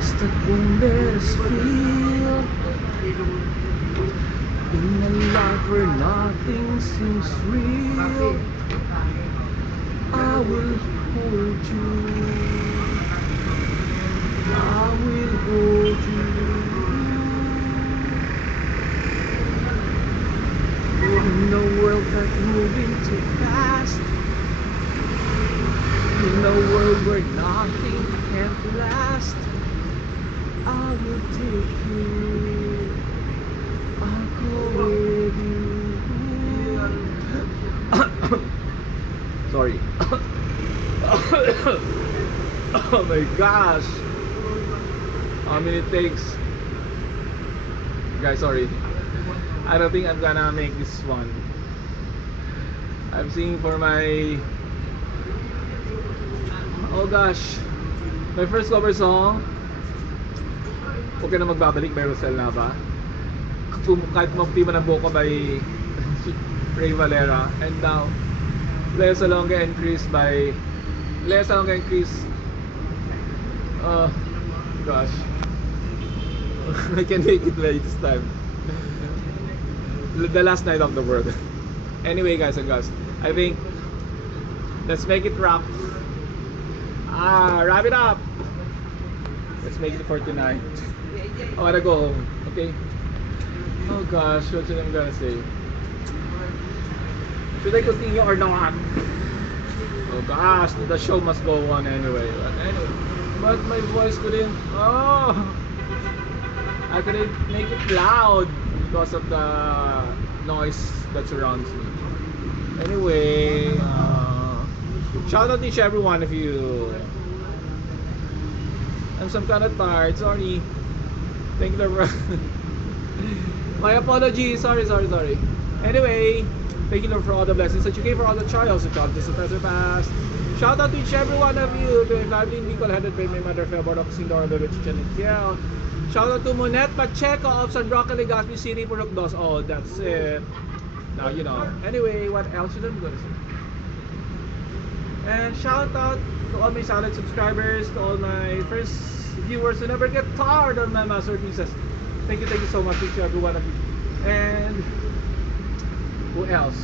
place that won't let us feel. In a life where nothing seems real, I will hold you. I will hold you. In a world that's moving too fast, in a world where nothing can last, I will take you. I'll go with you. Sorry. Oh my gosh. How many takes? Guys, sorry. I don't think I'm gonna make this one. I'm singing for my... Oh gosh. My first cover song. Okay na magbabalik by Rosel Nava. Kahit mapti man ang buko by Ray Valera. And now Lea Salonga and Chris by Lea Salonga and Chris. Gosh. I can make it late this time. The last night of the world. Anyway guys and girls, I think let's make it wrap. Wrap it up. Let's make it for tonight. I wanna go home, okay? Oh gosh, what should I gonna say? Should I continue or not? Oh gosh, the show must go on anyway. But my voice couldn't. Oh, I couldn't make it loud because of the noise that surrounds me. Anyway, shout out to each every one of you. I'm some kind of tired, sorry. Thank you for my apologies, sorry. Anyway, thank you Lord for all the blessings that you gave, for all the trials and challenges that has passed. Shout out to each every one of you, to my family in Bicol, headed by my mother Febor Oxindor, Bebe Chichen and Kiel. Shout out to Monette Pacheco of San Roque, Legazpi City, Purok Dos. Oh, that's it. Now you know. Anyway, what else should I be gonna say? And shout out to all my solid subscribers, to all my first viewers who never get tired of my masterpieces. Thank you so much to each every one of you. And who else?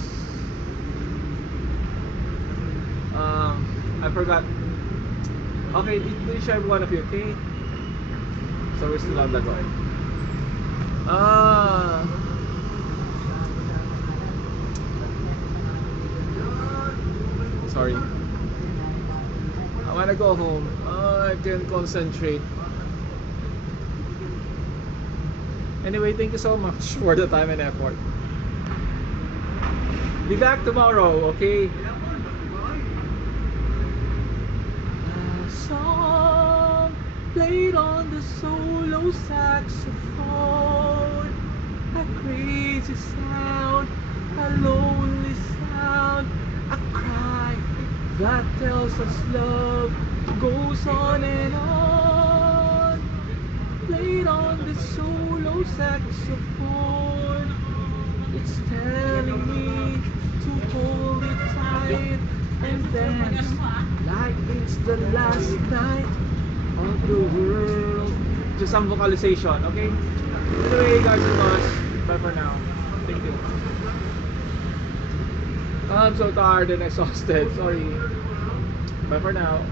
I forgot. Okay, to each every one of you, okay? So we're still on the go. Sorry. I wanna go home. I can't concentrate. Anyway, thank you so much for the time and effort. Be back tomorrow, okay? A song played on the solo saxophone, a crazy sound, a lonely sound, a cry that tells us love goes on and on. Played on the solo saxophone, it's telling me to hold it tight and dance like it's the last night of the world. Just some vocalization, okay? Anyway, guys and girls, bye for now. Thank you. I'm so tired and exhausted. Sorry. Bye for now.